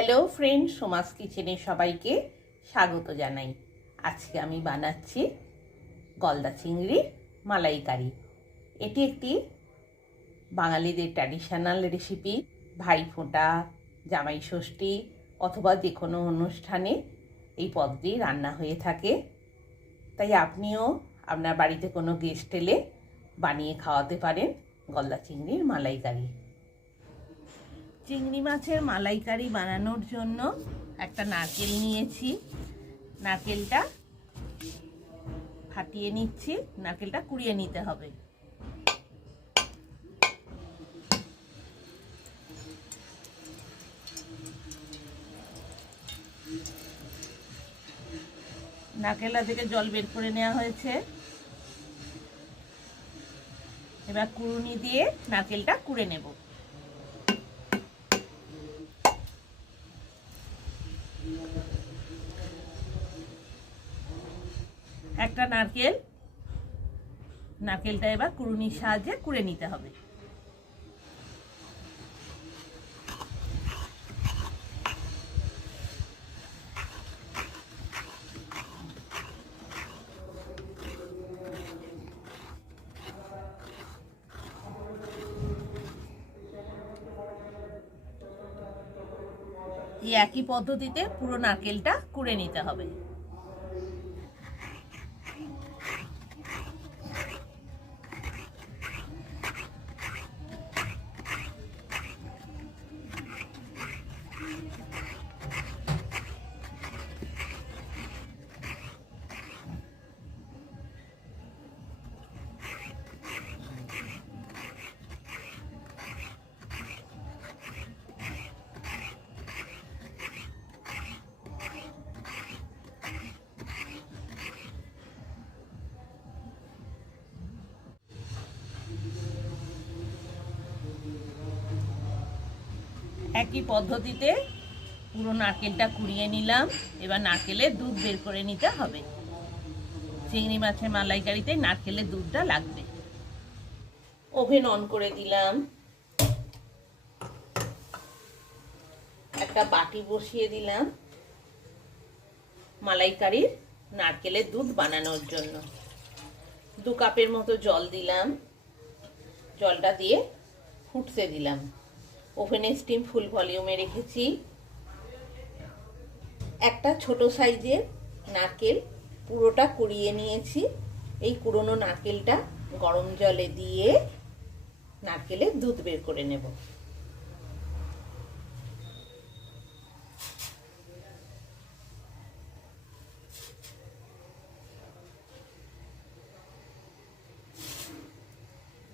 Hello friend, Soma's কিচেনে সবাইকে স্বাগত জানাই। আজকে আমি বানাচ্ছি গলদা চিংড়ির মালাইকারি। এটি একটি বাঙালিদের ট্র্যাডিশনাল রেসিপি। ভাইফোঁটা, জামাই ষষ্ঠী অথবা যে কোনো অনুষ্ঠানে এই পদটি রান্না হয়ে থাকে। তাই আপনিও আপনার বাড়িতে কোনো গেস্ট এলে বানিয়ে খাওয়াতে পারেন গলদা চিংড়ির মালাইকারি। চিংড়ি মাছের মালাইকারি বানানোর জন্য একটা নারকেল নিয়েছি। নারকেলটা ফাটিয়ে নিচ্ছি। নারকেলটা কুড়িয়ে নিতে হবে। নারকেলটা থেকে জল বের করে নেওয়া হয়েছে। এবার কুড়ুনি দিয়ে নারকেলটা কুড়ে নেব। একটা নারকেলটা এবার কুড়ুনির সাহায্যে কুড়ে নিতে হবে। এই একই পদ্ধতিতে পুরো নারকেলটা কুড়ে নিতে হবে। একই পদ্ধতিতে পুরো নারকেলটা কুড়িয়ে নিলাম। এবার নারকেলের দুধ বের করে নিতে হবে। চিংড়ি মাছের মালাইকারিতে নারকেলের দুধটা লাগবে। ওভেন অন করে দিলাম। একটা বাটি বসিয়ে দিলাম মালাইকারির নারকেলের দুধ বানানোর জন্য। 2 কাপের মতো জল দিলাম। জলটা দিয়ে ফুটতে দিলাম। ওভেনে স্টিম ফুল ভলিউমে রেখেছি। একটা ছোট সাইজের নারকেল পুরোটা কুড়িয়ে নিয়েছি। এই কুড়োনো নারকেলটা গরম জলে দিয়ে নারকেলের দুধ বের করে নেব।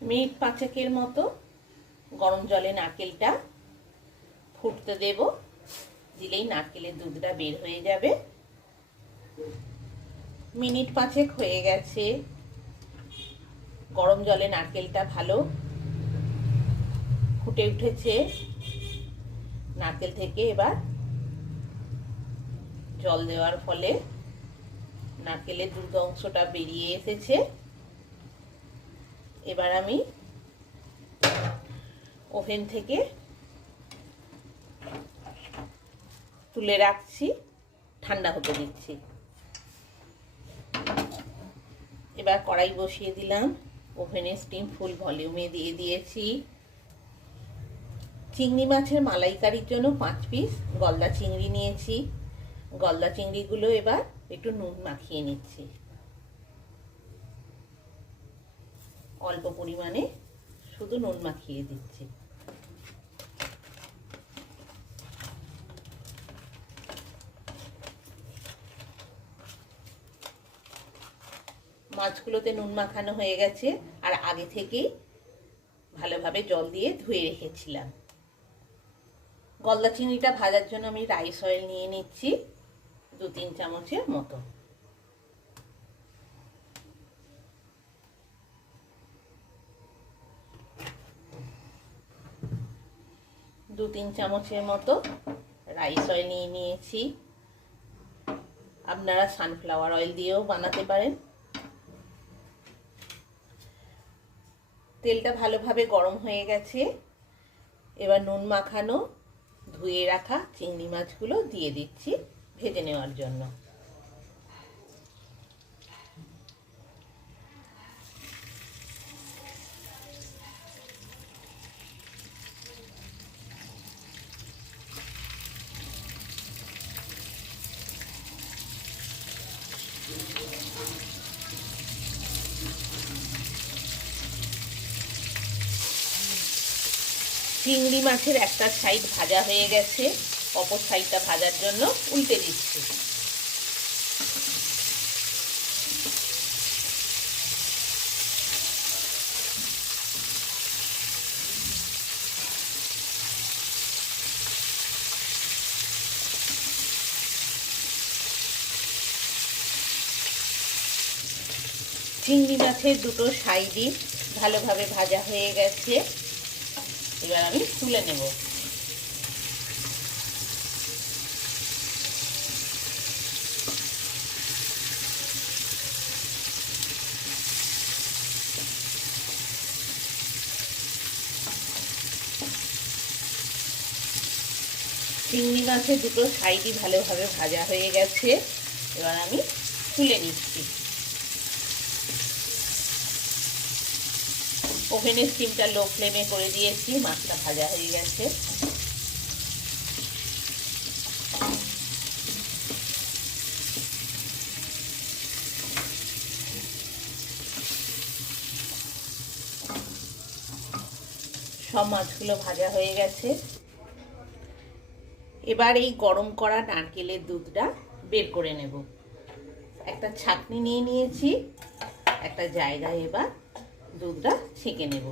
মিনিট 5 মতো গরম জলে নারকেলটা ফুটতে দেব। দিলেই নারকেলের দুধটা বের হয়ে যাবে। মিনিট 5 হয়ে গেছে। গরম জলে নারকেলটা ভালো ফুটে উঠেছে। নারকেল থেকে এবার জল দেওয়ার ফলে নারকেলের দুধ অংশটা বেরিয়ে এসেছে। এবার আমি ওভেন থেকে তুলে রাখছি, ঠান্ডা হতে দিচ্ছি। এবার কড়াই বসিয়ে দিলাম। ওভেনে স্টিম ফুল ভলিউমে দিয়ে দিয়েছি। চিংড়ি মাছের মালাইকারির জন্য 5 পিস গলদা চিংড়ি নিয়েছি। গলদা চিংড়িগুলো এবার একটু নুন মাখিয়ে নিচ্ছি। অল্প পরিমাণে শুধু নুন মাখিয়ে দিচ্ছি। মাছগুলোতে নুন মাখানো হয়ে গেছে আর আগে থেকেই ভালোভাবে জল দিয়ে ধুয়ে রেখেছিলাম। গলদা চিংড়িটা ভাজার জন্য আমি রাইস অয়েল নিয়ে নিচ্ছি 2-3 চামচের মতো। দু 3 চামচের মতো রাইস অয়েল নিয়ে নিয়েছি। আপনারা সানফ্লাওয়ার অয়েল দিয়েও বানাতে পারেন। তেলটা ভালোভাবে গরম হয়ে গেছে। এবার নুন মাখানো ধুয়ে রাখা চিংড়ি মাছগুলো দিয়ে দিচ্ছি ভেজে নেওয়ার জন্য। চিংড়ি মাছের একটা সাইড ভাজা হয়ে গেছে, অপর সাইডটা ভাজার জন্য উল্টে দিচ্ছি। চিংড়ি মাছের দুটো সাইডই ভালোভাবে ভাজা হয়ে গেছে, এবার আমি তুলে নেব। চিংড়ি মাছের দুটো সাইডই ভালোভাবে ভাজা হয়ে গেছে, এবার আমি তুলে নিচ্ছি। ওভেনের স্টিমটা লো ফ্লেমে করে দিয়েছি, মাছটা ভাজা হয়ে গেছে। সব মাছগুলো ভাজা হয়ে গেছে। এবার এই গরম করা নারকেলের দুধটা বের করে নেব। একটা ছাঁকনি নিয়ে নিয়েছি, একটা জায়গায় এবার দুধটা ছেঁকে নেব।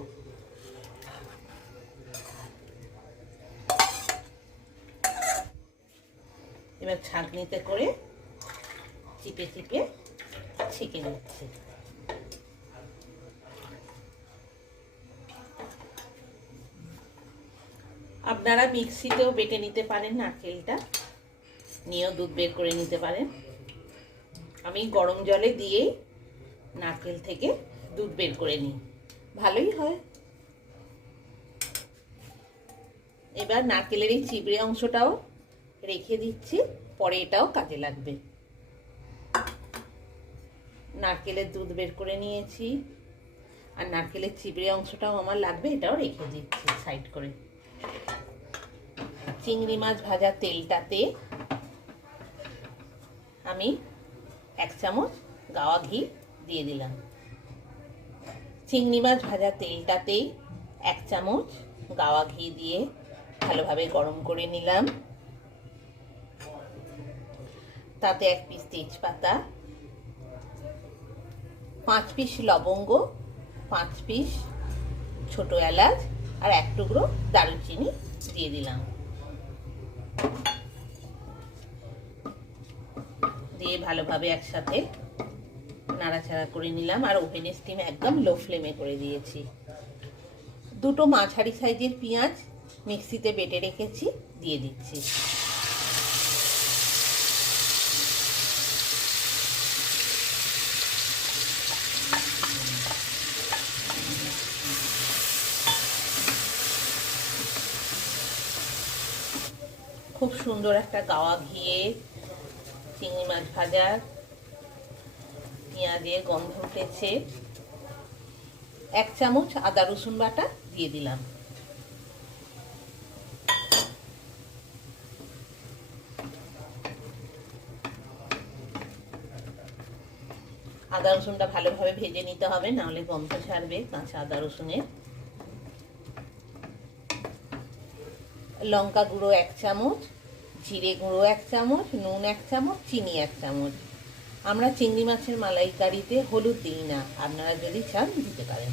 এবার ছাঁকনিতে করে চিপে চিপে ছেঁকে নিচ্ছি। আপনারা মিক্সিতেও বেটে নিতে পারেন, নারকেলটা নিয়েও দুধ বের করে নিতে পারেন। আমি গরম জলে দিয়ে নারকেল থেকে দুধ বের করে নিই, ভালোই হয়। এবার নারকেলের এই চিবড়ে অংশটাও রেখে দিচ্ছি, পরে এটাও কাজে লাগবে। নারকেলের দুধ বের করে নিয়েছি, আর নারকেলের চিবড়ে অংশটাও আমার লাগবে, এটাও রেখে দিচ্ছি সাইড করে। চিংড়ি মাছ ভাজা তেলটাতে আমি 1 চামচ গাওয়া ঘি দিয়ে দিলাম। চিংড়ি মাছ ভাজা তেলটাতেই 1 চামচ গাওয়া ঘি দিয়ে ভালোভাবে গরম করে নিলাম। তাতে 1 পিস তেজপাতা, 5 পিস লবঙ্গ, 5 পিস ছোট এলাচ আর 1 টুকরো দারুচিনি দিয়ে দিলাম। দিয়ে ভালোভাবে একসাথে নাড়াচাড়া করে নিলাম, আর ওভেনের স্টিম একদম লো ফ্লেমে করে দিয়েছি। দুটো মাঝারি সাইজের পেঁয়াজ মিক্সিতে বেটে রেখেছি, দিয়ে দিচ্ছি। খুব সুন্দর একটা গাওয়া ঘিয়ে চিংড়ি মাছ ভাজার পেঁয়াজের গন্ধ উঠেছে। 1 চামচ আদা রসুন বাটা দিয়ে দিলাম। আদা রসুনটা ভালোভাবে ভেজে নিতে হবে, নাহলে গন্ধ ছাড়বে কাঁচা আদা রসুনের। লঙ্কা গুঁড়ো 1 চামচ, জিরে গুঁড়ো 1 চামচ, নুন 1 চামচ, চিনি 1 চামচ। আমরা চিংড়ি মাছের মালাইকারিতে হলুদ দিই না, আপনারা যদি চান দিতে পারেন।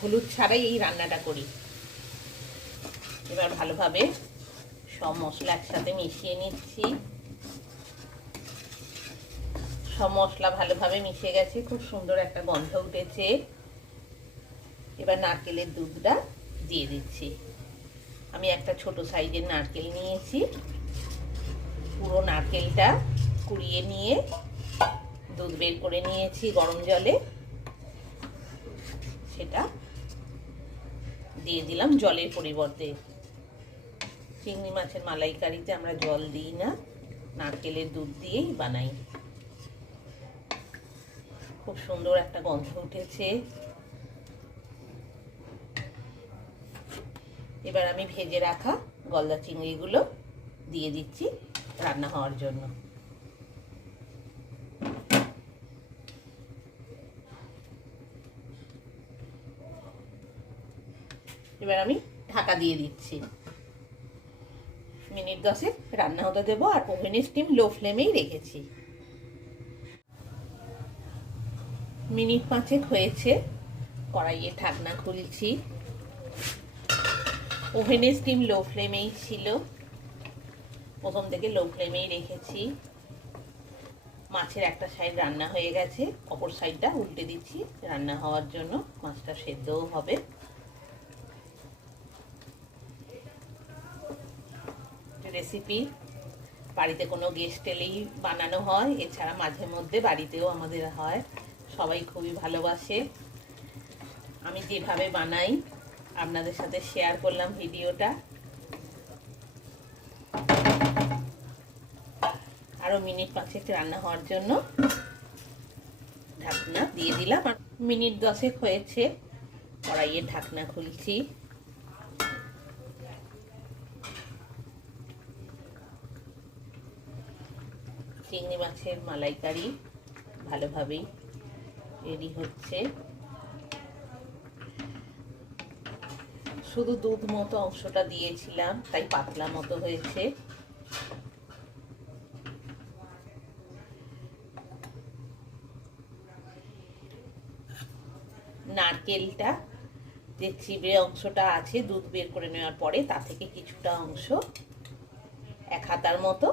হলুদ ছাড়াই এই রান্নাটা করি। এবার ভালোভাবে সব মশলা একসাথে মিশিয়ে নিচ্ছি। সব মশলা ভালোভাবে মিশে গেছে, খুব সুন্দর একটা গন্ধ উঠেছে। এবার নারকেলের দুধটা দিয়ে দিচ্ছি। আমি একটা ছোট সাইজের নারকেল নিয়েছি, পুরো নারকেলটা কুড়িয়ে নিয়ে দুধ বের করে নিয়েছি গরম জলে, সেটা দিয়ে দিলাম জলের পরিবর্তে। চিংড়ি মাছের মালাইকারিতে আমরা জল দিই না, নারকেলের দুধ দিয়েই বানাই। খুব সুন্দর একটা গন্ধ উঠেছে। এবার আমি ভেজে রাখা গলদা চিংড়িগুলো দিয়ে দিচ্ছি রান্না হওয়ার জন্য। এবার আমি ঢাকা দিয়ে দিচ্ছি, মিনিট 10 রান্না হতে দেবো। আর ওভেনের স্টিম লো ফ্লেমেই রেখেছি। মিনিট 5 হয়েছে, কড়াইয়ে ঢাকনা খুলছি। ওভেনের স্টিম লো ফ্লেমেই ছিল, প্রথম থেকে লো ফ্লেমেই রেখেছি। মাছের একটা সাইড রান্না হয়ে গেছে, অপর সাইডটা উল্টে দিচ্ছি রান্না হওয়ার জন্য, মাছটা সেদ্ধও হবে। রেসিপি বাড়িতে কোনো গেস্ট এলেই বানানো হয়, এছাড়া মাঝে মধ্যে বাড়িতেও আমাদের হয়। সবাই খুবই ভালোবাসে। আমি যেভাবে বানাই আপনাদের সাথে শেয়ার করলাম ভিডিওটা। আরও মিনিট 5 রান্না হওয়ার জন্য ঢাকনা দিয়ে দিলাম। আর মিনিট 10 হয়েছে, কড়াইয়ের ঢাকনা খুলছি। চিংড়ি মাছের মালাইকারি ভালোভাবেই রেডি হচ্ছে। শুধু দুধ মতো অংশটা দিয়েছিলাম, তাই পাতলা মতো হয়েছে। নারকেলটা যে চিবড়ে অংশটা আছে দুধ বের করে নেওয়ার পরে, তা থেকে কিছুটা অংশ 1 হাতার মতো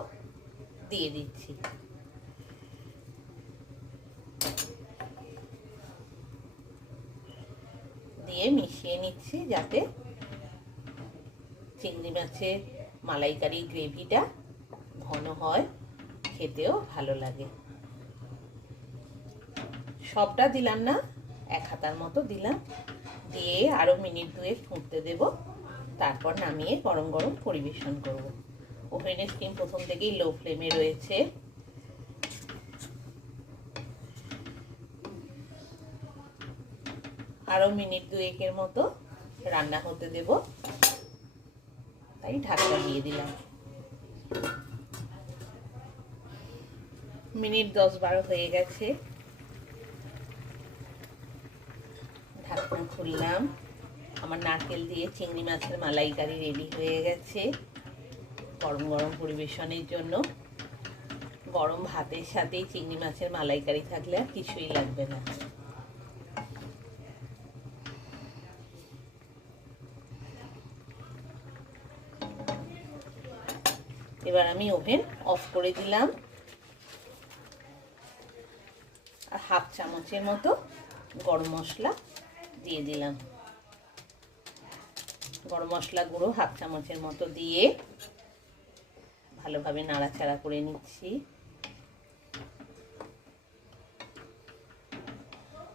দিয়ে দিচ্ছি। দিয়ে মিশিয়ে নিচ্ছি যাতে চিংড়ি মাছের মালাইকারি গ্রেভিটা ঘন হয়, খেতেও ভালো লাগে। সবটা দিলাম না, 1 হাতার মতো দিলাম। দিয়ে আরো মিনিট 2 ফুটতে দেব, তারপর নামিয়ে গরম গরম পরিবেশন করব। ওভেনের স্টিম প্রথম থেকেই লো ফ্লেমে রয়েছে। আরো মিনিট 2 মতো রান্না হতে দেব, তাই ঢাকনা দিয়ে দিলাম। মিনিট 10-12 হয়ে গেছে, ঢাকনা খুললাম। আমার নারকেল দিয়ে চিংড়ি মাছের মালাইকারি রেডি হয়ে গেছে গরম গরম পরিবেশনের জন্য। গরম ভাতের সাথেই চিংড়ি মাছের মালাইকারি থাকলে আর কিছুই লাগবে না। এবার আমি ওভেন অফ করে দিলাম। আর 1/2 চামচের মতো গরম মশলা দিয়ে দিলাম। গরম মশলা গুঁড়ো 1/2 চামচের মতো দিয়ে ভালোভাবে নাড়াচাড়া করে নিচ্ছি।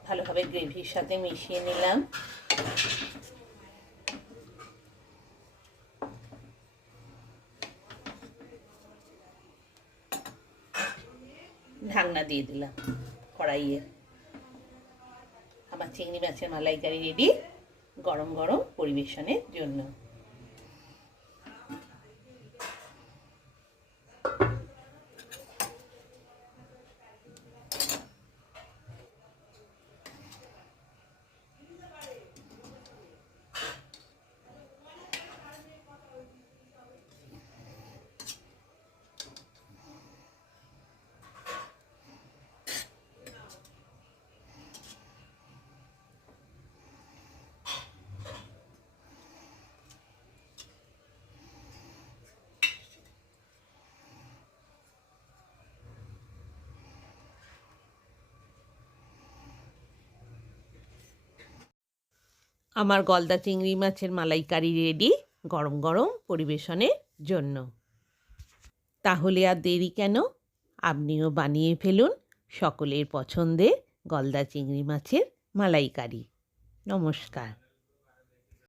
ভালোভাবে গ্রেভির সাথে মিশিয়ে নিলাম। ঢাকনা দিয়ে দিলাম কড়াইয়ে। আমার চিংড়ি মাছের মালাইকারি রেডি গরম গরম পরিবেশনের জন্য। আমার গলদা চিংড়ি মাছের মালাইকারি রেডি গরম গরম পরিবেশনের জন্য। তাহলে আর দেরি কেন, আপনিও বানিয়ে ফেলুন সকলের পছন্দের গলদা চিংড়ি মাছের মালাইকারি। নমস্কার।